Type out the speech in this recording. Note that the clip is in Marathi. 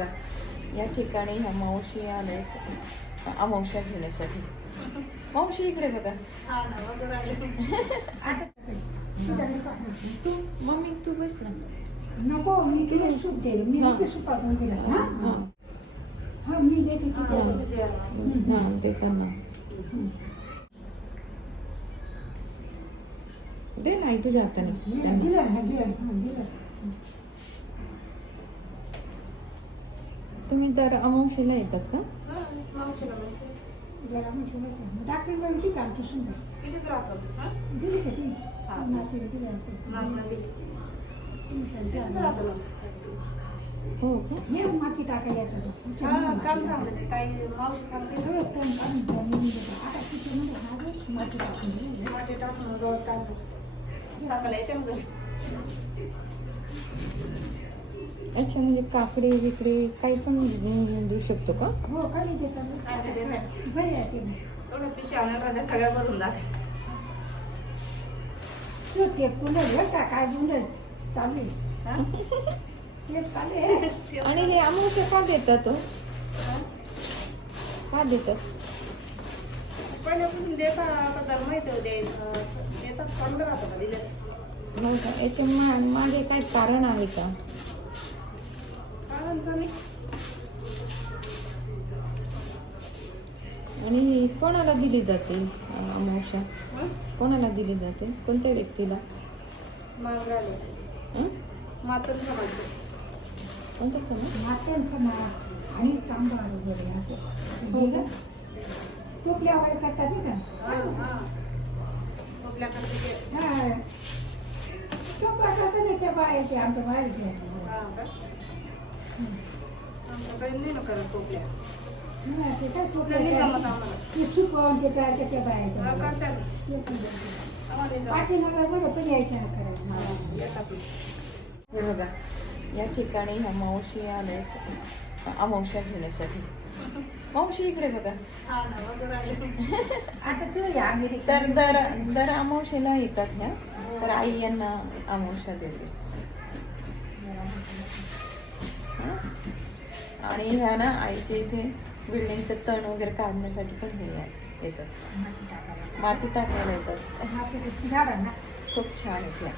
बघा, या ठिकाणी ह्या मावशी आल्यात अमावस्या घेण्यासाठी. मावशी इकडे बघा. तू मम्मी तू बस ना. नको, मी तुला सूप दे. मी हां. ते सूप आपण दिला. हां हां, मी देते हां ते पण ना. दे नाही तुझ्या हाताने त्यांना. दिला ना, दिला. तुम्ही दर अमावस्येला येतात का? डॉक्टर होती का आमची सुंदर दिली का ती हो का? हे माती टाकायला येतात आता तिच्यामध्ये माती टाकून अच्छा, म्हणजे काकडे विकडे काही पण देऊ शकतो का? हो का नाही देतात बरे आहे ते सगळ्या भरून जाते. तू ते कुलर काय बुलर चालू ते चालू आणि हे अमावस्या का देतात हो? का देतात? पहिल्यापासून देता आता तर माहिती होते देतात चांगलं राहतं का दिले. हो का? याच्या मागे काय कारण आहे का? आणि कोणाला दिली जाते अमावस्या? कोणाला दिली जाते? कोणत्या व्यक्तीला? हं? कोणत्या समाज? मात्यांचं मा आणि तांबा वगैरे असं टोपल्या वगैरे करतात नाही का टोपल्या करतात नाही त्या बाहेर ते आमच्या बाहेर ते काय टोपल्या ते सुकवून ते तयार त्या बाहेर पाठीमागं बरं पण यायच्या करायचं. हे बघा, या ठिकाणी ह्या मावशी आल्यात अमावस्या घेण्यासाठी. मावशी इकडे बघा. आता तू या तर दर अमावस्येला येतात ह्या. तर आई यांना अमावस्या देते. हं? आणि ह्या ना आईच्या इथे बिल्डिंगचं तण वगैरे काढण्यासाठी पण हे येतात. माती टाकायला येतात. झाडा ना खूप छान आहेत ह्या.